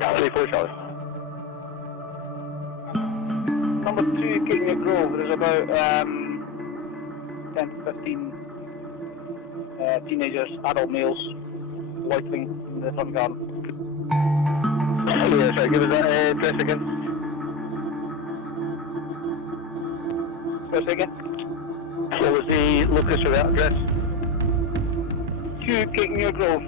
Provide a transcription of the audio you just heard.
34 Charlie. Number 2, King Grove. There's about 10 to 15 teenagers, adult males, loitering in the front garden. Yeah, sorry, give us that address again. First again? What was the locus of that address? 2 King Grove.